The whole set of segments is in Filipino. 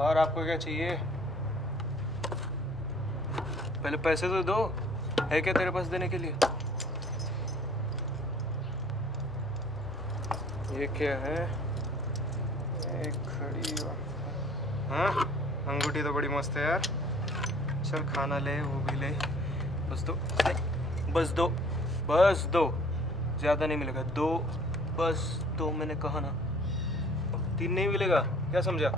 और आपको क्या चाहिए? पहले पैसे तो दो। है क्या तेरे पास देने के लिए? ये क्या है? एक घड़ी। हाँ, अंगूठी तो बड़ी मस्त है यार। चल खाना ले, वो भी ले। बस दो, बस दो, बस दो। ज्यादा नहीं मिलेगा, दो, बस दो। मैंने कहा ना, 3 नहीं मिलेगा। क्या समझा?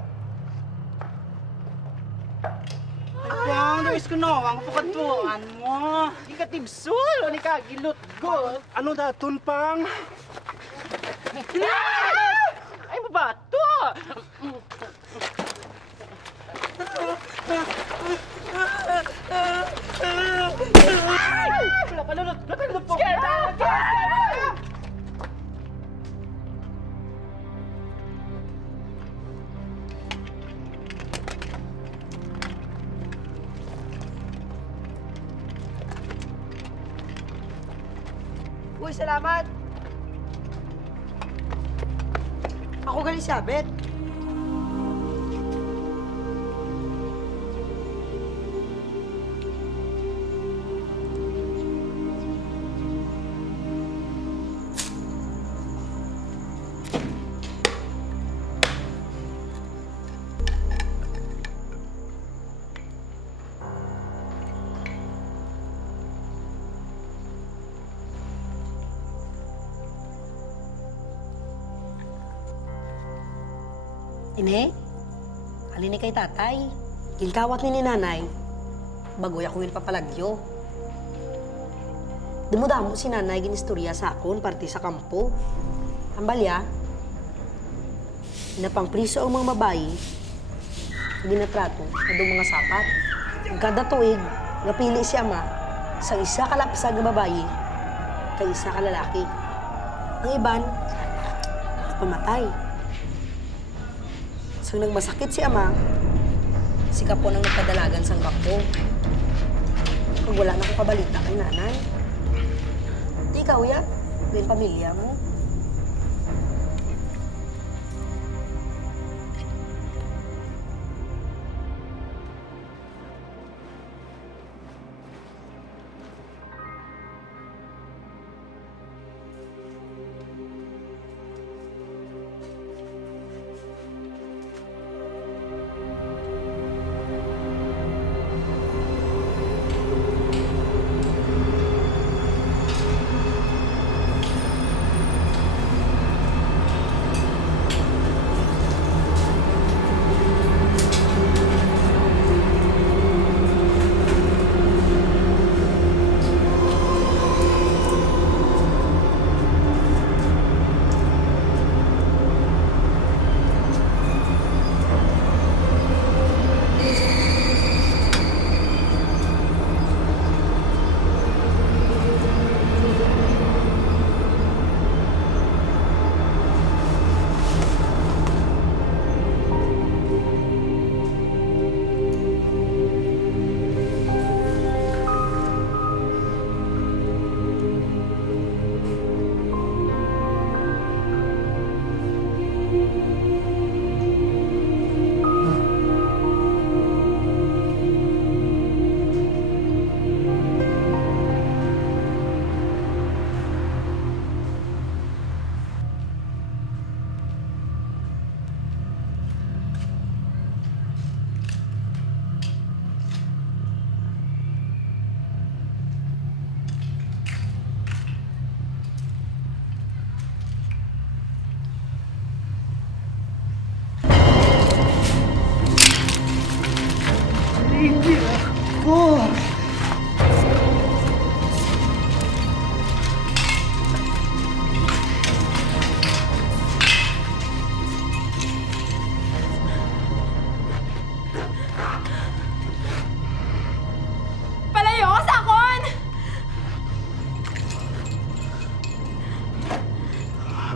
Ano, iskunawang pagkatuan mo. Di ka tibsul, o di ka gilot ko. Ano da, tunpang? Ay, mabato! Wala ka lulot! Natulog po! Uy, salamat! Ako galing sabit. Ine, alin ni kay tatay. Kilkawat ni nanay, bagoy ako papalagyo. Damo-damo si nanay ginistorya sa akon, parte sa kampo. Ambalya, napang priso ang mga babayi, ginatrato na doon mga sapat. Kada tuig, napili si ama sa isa kalapsag na babayi kay isa ka lalaki. Ang iban, pamatay. So, nagmasakit si ama, si Kapo nang nagpadalagan sang kampo. Kung wala na akong kabalita kay nanay. Di ikaw, ya? May pamilya mo.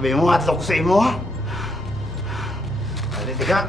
Sabi mo, atlok sa imo. Halika ka.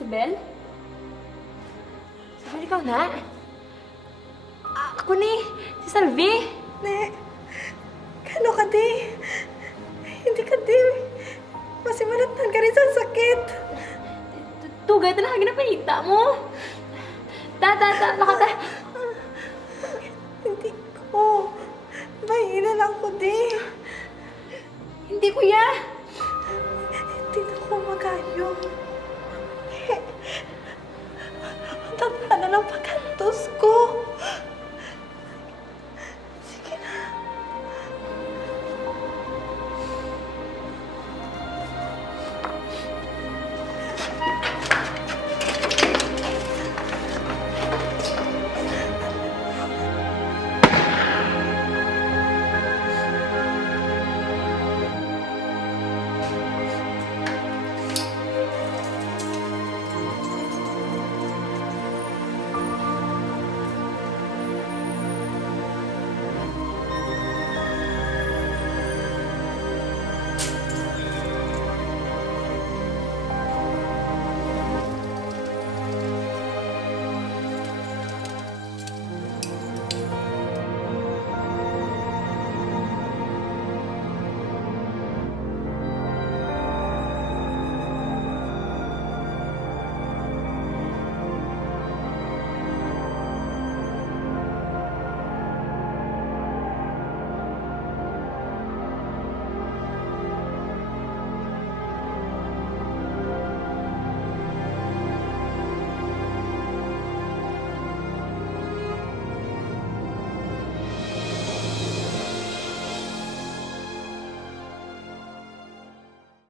Si Bel? Si Bel, ikaw na? Ako ni, si Salvi. Ne, kano ka di? Hindi ka di. Masimanatan ka rin sa sakit. Tugay na lagi na panita mo. Makata. Hindi ko. Mahina lang ko di. Hindi, kuya. Hindi na ko magayo.